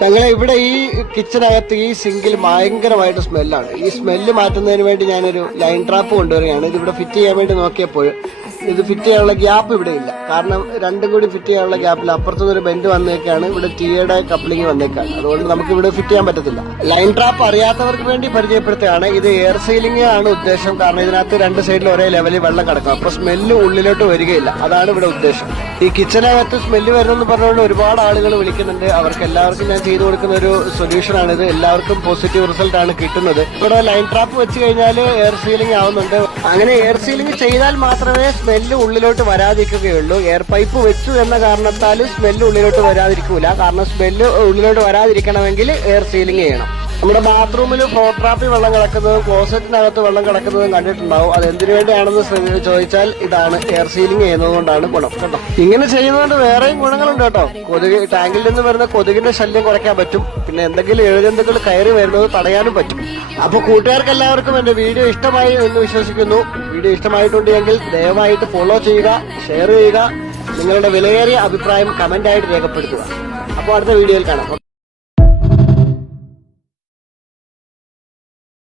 ഞങ്ങളെ ഇവിടെ ഈ കിച്ചനകത്ത് ഈ സിങ്കിൽ ഭയങ്കരമായിട്ട് സ്മെല്ലാണ്. ഈ സ്മെല്ല് മാറ്റുന്നതിന് വേണ്ടി ഞാനൊരു ലൈൻ ട്രാപ്പ് കൊണ്ടുവരികയാണ്. ഇതിവിടെ ഫിറ്റ് ചെയ്യാൻ വേണ്ടി നോക്കിയപ്പോൾ ഇത് ഫിറ്റ് ചെയ്യാനുള്ള ഗ്യാപ്പ് ഇവിടെ ഇല്ല. കാരണം രണ്ടും കൂടി ഫിറ്റ് ചെയ്യാനുള്ള ഗ്യാപ്പിൽ അപ്പുറത്തുനിന്നൊരു ബെൻഡ് വന്നേക്കാണ്, ഇവിടെ ടീയുടെ കപ്ലിംഗ് വന്നേക്കാണ്. അതുകൊണ്ട് നമുക്ക് ഇവിടെ ഫിറ്റ് ചെയ്യാൻ പറ്റത്തില്ല. ലൈൻ ട്രാപ്പ് അറിയാത്തവർക്ക് വേണ്ടി പരിചയപ്പെടുത്തുകയാണ്. ഇത് എയർ സീലിംഗ് ആണ് ഉദ്ദേശം. കാരണം ഇതിനകത്ത് രണ്ട് സൈഡിൽ ഒരേ ലെവലിൽ വെള്ളം കിടക്കും. അപ്പൊ സ്മെല്ല് ഉള്ളിലോട്ട് വരികയില്ല. അതാണ് ഇവിടെ ഉദ്ദേശം. ഈ കിച്ചനകത്ത് സ്മെല്ല് വരുന്നെന്ന് പറഞ്ഞുകൊണ്ട് ഒരുപാട് ആളുകൾ വിളിക്കുന്നുണ്ട്. അവർക്ക് എല്ലാവർക്കും ഞാൻ ചെയ്തു കൊടുക്കുന്ന ഒരു സൊല്യൂഷൻ ആണിത്. എല്ലാവർക്കും പോസിറ്റീവ് റിസൾട്ട് ആണ് കിട്ടുന്നത്. ഇവിടെ ലൈൻ ട്രാപ്പ് വെച്ച് കഴിഞ്ഞാൽ എയർ സീലിംഗ് ആവുന്നുണ്ട്. അങ്ങനെ എയർ സീലിംഗ് ചെയ്താൽ മാത്രമേ സ്മെല്ല് ഉള്ളിലോട്ട് വരാതിരിക്കുകയുള്ളൂ. എയർ പൈപ്പ് വെച്ചു എന്ന കാരണത്താൽ സ്മെല്ല് ഉള്ളിലോട്ട് വരാതിരിക്കൂല. കാരണം സ്മെല്ല് ഉള്ളിലോട്ട് വരാതിരിക്കണമെങ്കിൽ എയർ സീലിംഗ് ചെയ്യണം. നമ്മുടെ ബാത്റൂമിൽ ഫ്ലോർ ട്രാപ്പിൽ വെള്ളം കിടക്കുന്നതും ക്ലോസറ്റിനകത്ത് വെള്ളം കിടക്കുന്നതും കണ്ടിട്ടുണ്ടാവും. അത് എന്തിനു വേണ്ടിയാണെന്ന് ചോദിച്ചാൽ ഇതാണ് എയർ സീലിംഗ് ചെയ്യുന്നത് കൊണ്ടാണ് ഗുണം കേട്ടോ. ഇങ്ങനെ ചെയ്യുന്നതുകൊണ്ട് വേറെയും ഗുണങ്ങളുണ്ട് കേട്ടോ. കൊതുക് ടാങ്കിൽ നിന്ന് വരുന്ന കൊതുകിന്റെ ശല്യം കുറയ്ക്കാൻ പറ്റും. പിന്നെ എന്തെങ്കിലും എഴുജന്തുക്കൾ കയറി വരുന്നത് തടയാനും പറ്റും. അപ്പൊ കൂട്ടുകാർക്ക് എല്ലാവർക്കും എന്റെ വീഡിയോ ഇഷ്ടമായി എന്ന് വിശ്വസിക്കുന്നു. വീഡിയോ ഇഷ്ടമായിട്ടുണ്ടെങ്കിൽ ദയവായിട്ട് ഫോളോ ചെയ്യുക, ഷെയർ ചെയ്യുക, നിങ്ങളുടെ വിലയേറിയ അഭിപ്രായം കമന്റ് ആയിട്ട് രേഖപ്പെടുത്തുക. അപ്പോൾ അടുത്ത വീഡിയോയിൽ കാണാം.